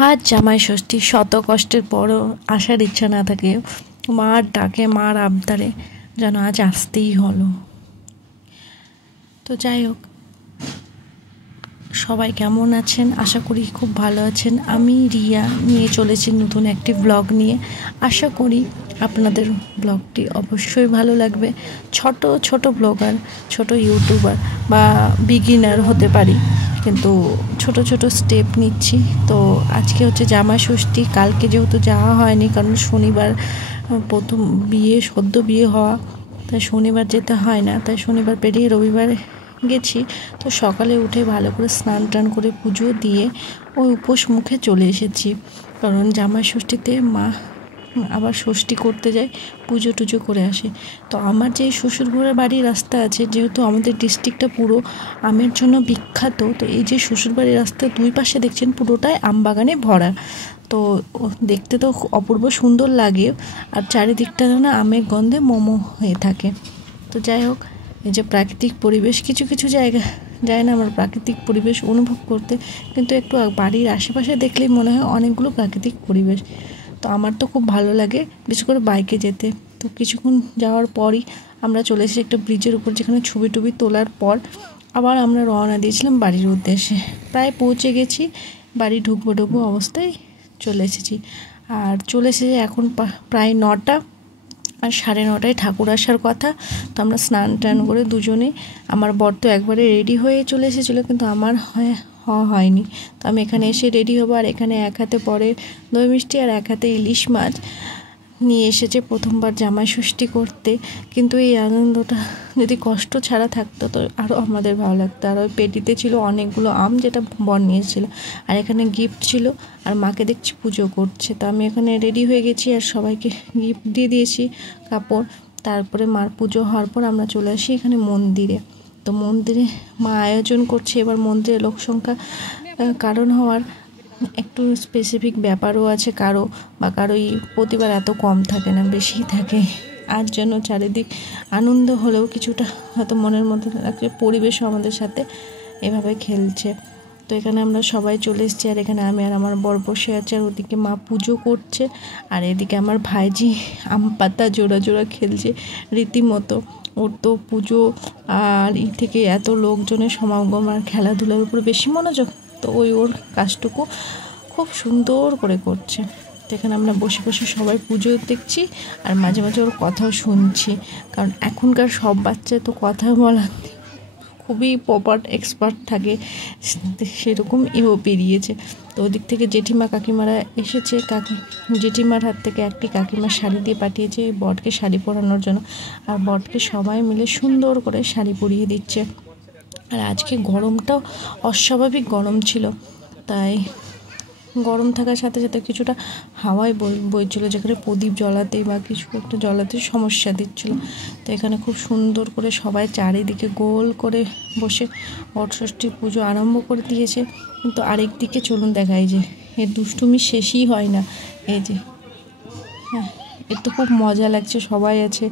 আজ জামাই ষষ্ঠী, শত কষ্টের পরও আসার ইচ্ছা না থাকে মার ডাকে, মার আবদারে যেন আজ আসতেই হলো। তো যাই হোক, সবাই কেমন আছেন? আশা করি খুব ভালো আছেন। আমি রিয়া নিয়ে চলেছি নতুন একটি ব্লগ নিয়ে। আশা করি আপনাদের ব্লগটি অবশ্যই ভালো লাগবে। ছোট ছোট ব্লগার, ছোট ইউটিউবার বা বিগিনার হতে পারি, কিন্তু ছোট ছোট স্টেপ নিচ্ছি। তো আজকে হচ্ছে জামাই ষষ্ঠী। কালকে যেহেতু যাওয়া হয়নি, কারণ শনিবার প্রথম সদ্য বিয়ে হওয়া, তাই শনিবার যেতে হয় না, তাই শনিবার পেরিয়ে রবিবার গেছি। তো সকালে উঠে ভালো করে স্নান টান করে পুজো দিয়ে ওই উপোস মুখে চলে এসেছি, কারণ জামাই ষষ্ঠীতে মা আবার ষষ্ঠী করতে যায়, পুজো টুজো করে আসে। তো আমার যে শ্বশুরবাড়ির বাড়ির রাস্তা আছে, যেহেতু আমাদের ডিস্ট্রিক্টটা পুরো আমের জন্য বিখ্যাত, তো এই যে শ্বশুরবাড়ির রাস্তা দুই পাশে দেখছেন পুরোটাই আম বাগানে ভরা। তো দেখতে তো অপূর্ব সুন্দর লাগে, আর চারিদিকটা যেন আমের গন্ধে মোমো হয়ে থাকে। তো যাই হোক, এই যে প্রাকৃতিক পরিবেশ, কিছু কিছু জায়গা যায় না আমার প্রাকৃতিক পরিবেশ অনুভব করতে, কিন্তু একটু বাড়ির আশেপাশে দেখলেই মনে হয় অনেকগুলো প্রাকৃতিক পরিবেশ। তো আমার তো খুব ভালো লাগে, বিশেষ করে বাইকে যেতে। তো কিছুক্ষণ যাওয়ার পরই আমরা চলে এসেছি একটা ব্রিজের উপর, যেখানে ছবি টবি তোলার পর আবার আমরা রওনা দিয়েছিলাম বাড়ির উদ্দেশ্যে। প্রায় পৌঁছে গেছি, বাড়ি ঢুকবো অবস্থায় চলে এসেছি। আর চলে এসেছি এখন প্রায় 9টা, আর 9:30টায় ঠাকুর আসার কথা। তো আমরা স্নান টান করে দুজনে, আমার বর তো একবারে রেডি হয়ে চলে এসেছিলো, কিন্তু আমার হয়নি। তো আমি এখানে এসে রেডি হবো, আর এখানে এক হাতে পরে দই মিষ্টি আর এক হাতে ইলিশ মাছ নিয়ে এসেছে প্রথমবার জামাই ষষ্ঠী করতে। কিন্তু এই আনন্দটা যদি কষ্ট ছাড়া থাকতো তো আরও আমাদের ভালো লাগতো। আর ওই পেটিতে ছিল অনেকগুলো আম, যেটা বর নিয়েছিল, আর এখানে গিফট ছিল, আর মাকে দেখছি পুজো করছে। তো আমি এখানে রেডি হয়ে গেছি আর সবাইকে গিফট দিয়ে দিয়েছি, কাপড়। তারপরে মার পুজো হওয়ার পর আমরা চলে আসি এখানে মন্দিরে। তো মন্দিরে মা আয়োজন করছে। এবার মন্দিরে লোক সংখ্যা কারণ হওয়ার একটু স্পেসিফিক ব্যাপারও আছে, কারোই প্রতিবার এত কম থাকে না, বেশি থাকে। আর যেন চারিদিক আনন্দ হলেও কিছুটা হয়তো মনের মধ্যে লাগছে, পরিবেশও আমাদের সাথে এভাবে খেলছে। তো এখানে আমরা সবাই চলে এসেছি, আর এখানে আমি আর আমার বর বসে আছে, আর ওদিকে মা পুজো করছে, আর এদিকে আমার ভাইজি আম পাতা জোড়া জোড়া খেলছে রীতিমতো। ওর তো পুজো আর থেকে এত লোকজনের সমাগম আর খেলাধুলার উপর বেশি মনোযোগ, তো ওর কাজটুকু খুব সুন্দর করে করছে। তো এখানে আমরা বসে বসে সবাই পুজো দেখছি, আর মাঝে মাঝে ওর কথাও শুনছি, কারণ এখনকার সব বাচ্চা তো কথা বলা খুবই প্রপার এক্সপার্ট থাকে, সেরকম এও পেরিয়েছে। তো ওদিক থেকে জেঠিমা কাকিমারা এসেছে, জেঠিমার হাত থেকে একটি কাকিমা শাড়ি দিয়ে পাঠিয়েছে বরকে শাড়ি পরানোর জন্য, আর বরকে সবাই মিলে সুন্দর করে শাড়ি পরিয়ে দিচ্ছে। আর আজকে গরমটাও অস্বাভাবিক গরম ছিল, তাই গরম থাকার সাথে সাথে কিছুটা হাওয়ায় বইছিল, যেখানে প্রদীপ জ্বলাতে বা কিছু একটা জ্বলাতে সমস্যা দিচ্ছিল। তো এখানে খুব সুন্দর করে সবাই চারিদিকে গোল করে বসে বটষষ্ঠীর পুজো আরম্ভ করে দিয়েছে। কিন্তু আরেক দিকে চলুন দেখাই, যে এর দুষ্টুমি শেষই হয় না। এই যে হ্যাঁ, এর তো খুব মজা লাগছে, সবাই আছে,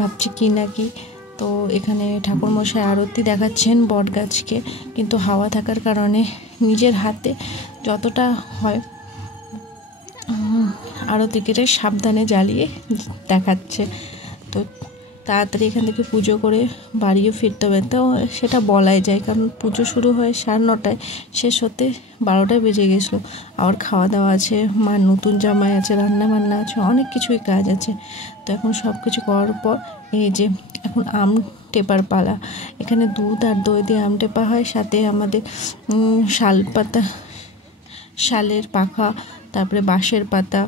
ভাবছি কি না কি। তো এখানে ঠাকুরমশাই আরতি দেখাচ্ছেন বট গাছকে, কিন্তু হাওয়া থাকার কারণে নিজের হাতে যতটা হয় আরতি কেটে সাবধানে জ্বালিয়ে দেখাচ্ছে। তো তাড়াতাড়ি এখান থেকে পুজো করে বাড়িও ফিরতে হবে, তো সেটা বলাই যায়, কারণ পুজো শুরু হয় 9:30টায়, শেষ হতে 12টায় বেজে গেছিলো। আবার খাওয়া দাওয়া আছে, মার নতুন জামাই আছে, রান্না বান্না আছে, অনেক কিছুই কাজ আছে। তো এখন সব কিছু করার পর এই যে এখন আম টেপার পালা। এখানে দুধ আর দই দিয়ে আম টেপা হয়, সাথে আমাদের শালের পাখা, তারপরে বাঁশের পাতা,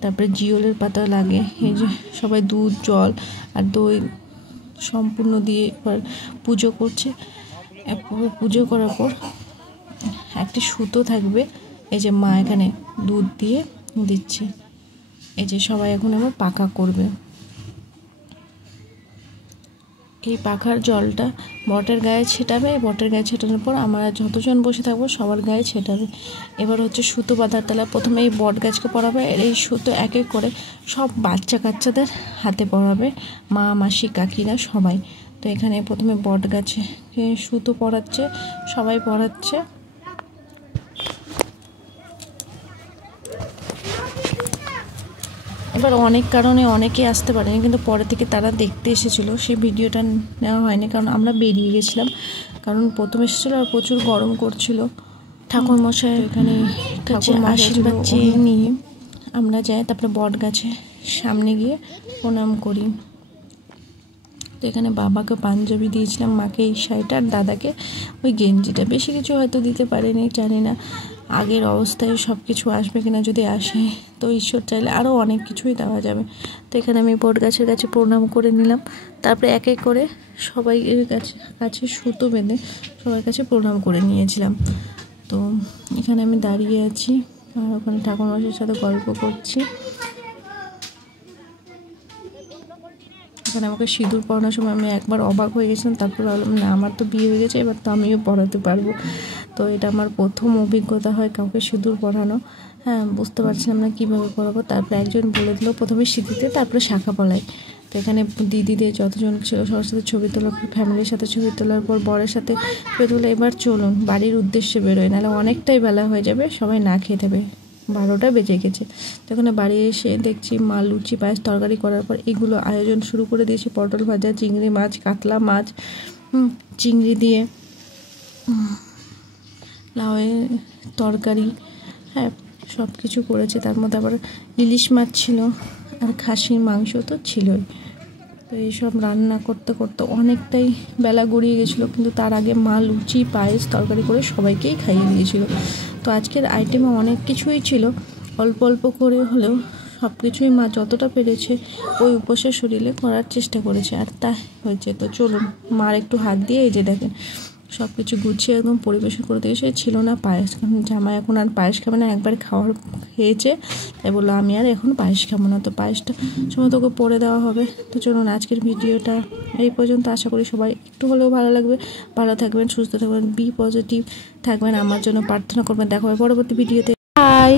তারপরে জিওলের পাতা লাগে। এই যে সবাই দুধ, জল আর দই সম্পূর্ণ দিয়ে এবার পুজো করছে। পুজো করার পর একটি সুতো থাকবে, এই যে মা এখানে দুধ দিয়ে দিচ্ছে। এই যে সবাই এখন আবার পাকা করবে। এই পাখার জলটা বটের গায়ে ছেটাবে, বটের গায়ে ছেটানোর পর আমরা যতজন বসে থাকবো সবার গায়ে ছেটাবে। এবার হচ্ছে সুতো বাঁধার তালা। প্রথমে এই বট গাছকে পরাবে, এই সুতো এক এক করে সব বাচ্চা কাচ্চাদের হাতে পরাবে, মা মাসি কাকিরা সবাই। তো এখানে প্রথমে বট গাছে সুতো পরাচ্ছে, সবাই পরাচ্ছে। এবার অনেক কারণে অনেকে আসতে পারেনি, কিন্তু পরে থেকে তারা দেখতে এসেছিলো, সেই ভিডিওটা নেওয়া হয়নি কারণ আমরা বেরিয়ে গেছিলাম, কারণ প্রথম এসেছিলো আর প্রচুর গরম করছিল। ঠাকুরমশাই এখানে ঠাকুর আশীর্বাদ চেয়ে নিয়ে আমরা যাই, তারপরে বট গাছে সামনে গিয়ে প্রণাম করি। তো এখানে বাবাকে পাঞ্জাবি দিয়েছিলাম, মাকে এই শাড়িটা, আর দাদাকে ওই গেঞ্জিটা। বেশি কিছু হয়তো দিতে পারিনি, জানি না আগের অবস্থায় সব কিছু আসবে কিনা, যদি আসে তো ঈশ্বর চাইলে আরও অনেক কিছুই দেওয়া যাবে। তো এখানে আমি বট গাছের কাছে প্রণাম করে নিলাম, তারপরে এক এক করে সবাই এর কাছে সুতো বেঁধে সবার কাছে প্রণাম করে নিয়েছিলাম। তো এখানে আমি দাঁড়িয়ে আছি আর ওখানে ঠাকুরমশাইয়ের সাথে গল্প করছি। এখানে আমাকে সিঁদুর পরানোর সময় আমি একবার অবাক হয়ে গেছিলাম, তারপর ভাবলাম না, আমার তো বিয়ে হয়ে গেছে, এবার তো আমিও পরাতে পারবো। তো এটা আমার প্রথম অভিজ্ঞতা হয় কাউকে সিঁদুর পরানো। হ্যাঁ, বুঝতে পারছিলাম না কীভাবে পরাবো, তারপরে একজন বলে দিল প্রথমে সিঁথিতে, তারপরে শাখা পলাই। তো এখানে দিদিদের যতজন ছিল সবার সাথে ছবি তোলার পর, ফ্যামিলির সাথে ছবি তোলার পর, বরের সাথে ছবি তুলে এবার চলুন বাড়ির উদ্দেশ্যে বেরোয়, নাহলে অনেকটাই বেলা হয়ে যাবে, সবাই না খেয়ে দেবে, 12টা বেজে গেছে। তখন বাড়ি এসে দেখছি মা লুচি পায়েস তরকারি করার পর এগুলো আয়োজন শুরু করে দিয়েছি, পটল ভাজা, চিংড়ি মাছ, কাতলা মাছ, চিংড়ি দিয়ে লাউয়ের তরকারি, হ্যাঁ সব কিছু করেছে। তার মধ্যে আবার ইলিশ মাছ ছিল আর খাসির মাংস তো ছিলই। তো এইসব রান্না করতে করতে অনেকটাই বেলা গড়িয়ে গেছিলো, কিন্তু তার আগে মা লুচি পায়েস তরকারি করে সবাইকেই খাইয়ে দিয়েছিল। তো আজকের আইটেমে অনেক কিছুই ছিল, অল্প অল্প করে হলেও সব কিছুই মা যতটা পেরেছে ওই উপোসের শরীরে করার চেষ্টা করেছে, আর তাই হয়েছে। তো চলুন মার একটু হাত দিয়ে এই যে দেখেন সব কিছু গুছিয়ে একদম পরিবেশন করে দিয়েছে। ছিল না পায়েস, কারণ জামাই এখন আর পায়েস খাবে না, একবার খেয়েছে, তাই বললো আমি আর এখন পায়েস খাবো না। তো পায়েসটা সময় তোকে পরে দেওয়া হবে। তো চলুন আজকের ভিডিওটা এই পর্যন্ত। আশা করি সবাই একটু হলেও ভালো লাগবে। ভালো থাকবেন, সুস্থ থাকবেন, বি পজিটিভ থাকবেন, আমার জন্য প্রার্থনা করবেন। দেখা হবে পরবর্তী ভিডিওতে। বাই।